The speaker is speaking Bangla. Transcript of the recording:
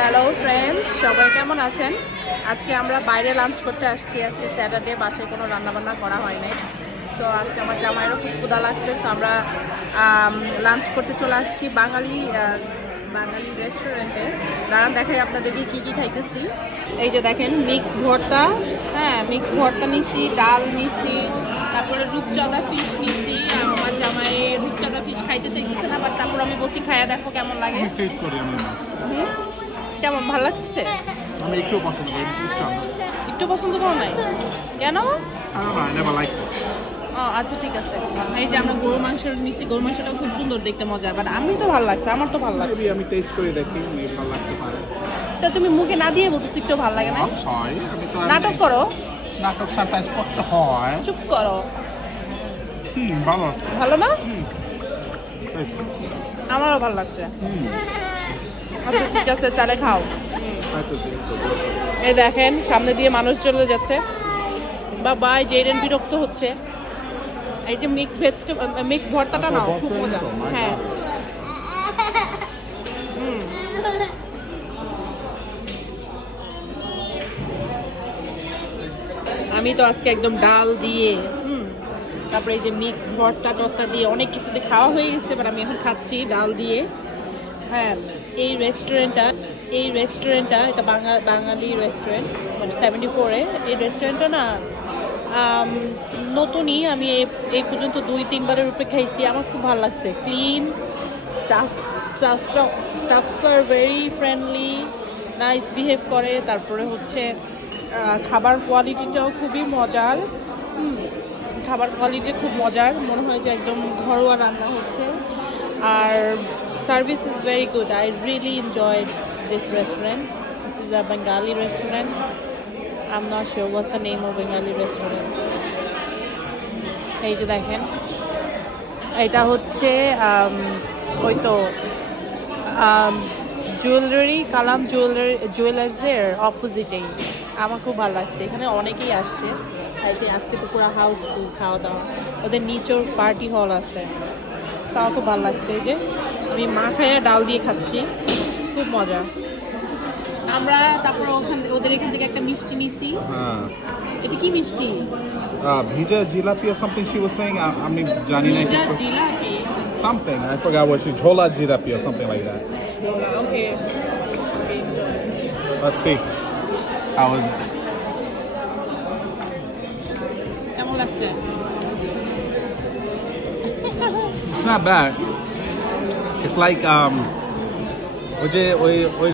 হ্যালো ফ্রেন্ডস, সবাই কেমন আছেন? আজকে আমরা বাইরে লাঞ্চ করতে আসছি। আজকে স্যাটারডে, বাসায় কোনো রান্নাবান্না করা হয় নাই। তো আজকে আমার জামাইয়েরও খুব ক্ষুধা লাগছে, তো আমরা লাঞ্চ করতে চলে আসছি বাঙালি রেস্টুরেন্টে। দাঁড়ান দেখাই আপনাদেরকে কি কি খাইতেছি। এই যে দেখেন মিক্স ভর্তা, হ্যাঁ মিক্স ভর্তা নিচ্ছি, ডাল নিচ্ছি, তারপরে রূপচাঁদা ফিশ নিচ্ছি। আমার জামাই রূপচাঁদা ফিশ খাইতে চাইতেছে না, বাট তারপর আমি বলছি খাইয়া দেখো কেমন লাগে। কেমন ভালো লাগছে? আমি একটু পছন্দ করি রূপচাঁদা। একটু পছন্দ করো নাই কেন? ও আচ্ছা ঠিক আছে। এই যে আমরা গরু মাংস নিচ্ছি, গরু মাংসটা খুব সুন্দর দেখতে, মজা। বাট আমি তো ভালো লাগছে, আমার তো ভালো লাগছে। আমি টেস্ট করে দেখি ভালো লাগতে পারে। তো তুমি মুখে না দিয়ে বলতেছি একটু ভালো লাগে না? সরি, আমি তো নাটক করো। নাটক সামটাইমস করতে হয়। চুপ করো। ভালো ভালো না? আমারও ভালো লাগছে। আচ্ছা ঠিক আছে, তাহলে খাও। এই দেখেন সামনে দিয়ে মানুষ চলে যাচ্ছে। বাবা জেডেন বিরক্ত হচ্ছে। এই যে মিক্স ভর্তাটা নাও, খুব মজা। হ্যাঁ আমি তো আজকে একদম ডাল দিয়ে তারপরে এই যে মিক্স ভর্তা টর্তা দিয়ে অনেক কিছুতে খাওয়া হয়ে গেছে, বাট আমি এখন খাচ্ছি ডাল দিয়ে। হ্যাঁ এই রেস্টুরেন্টটা এটা বাঙালি রেস্টুরেন্ট, মানে 74-এ। এই রেস্টুরেন্টটা না নতুনই, আমি এই পর্যন্ত 2-3বারের উপরে খাইছি। আমার খুব ভালো লাগছে। Clean, stuffs are very friendly, nice behave করে। তারপরে হচ্ছে খাবার কোয়ালিটিটাও খুবই মজার। খাবার কোয়ালিটি খুব মজার, মনে হয় যে একদম ঘরোয়া রান্না হচ্ছে। আর service is very good. I really enjoyed this restaurant. This is a Bengali restaurant. I'm not sure what's the name of Bengali restaurant. এই যে দেখেন এটা হচ্ছে ওই তো জুয়েলারি, কালাম জুয়েলার্সের অপোজিটেই। আমার খুব ভালো লাগছে। এখানে অনেকেই আসছে, আজকে তো পুরো হাউসফুল খাওয়া দাওয়া। ওদের নিচের পার্টি হল আছে, তাও খুব ভালো লাগছে। এই যে আমি মাখায়া ডাল দিয়ে খাচ্ছি, খুব মজা। আমরা তারপর ওদের এখান থেকে একটা মিষ্টি নিছি। এটা কি মিষ্টি? ভিজা jalebi or something she was saying. আমি জানি না। ভিজা jalebi something, I forgot what she, ঝোলা jalebi or something like that. ঝোলা, okay. Let's see. How is it? কেমন লাগছে? It's not bad. It's like ওই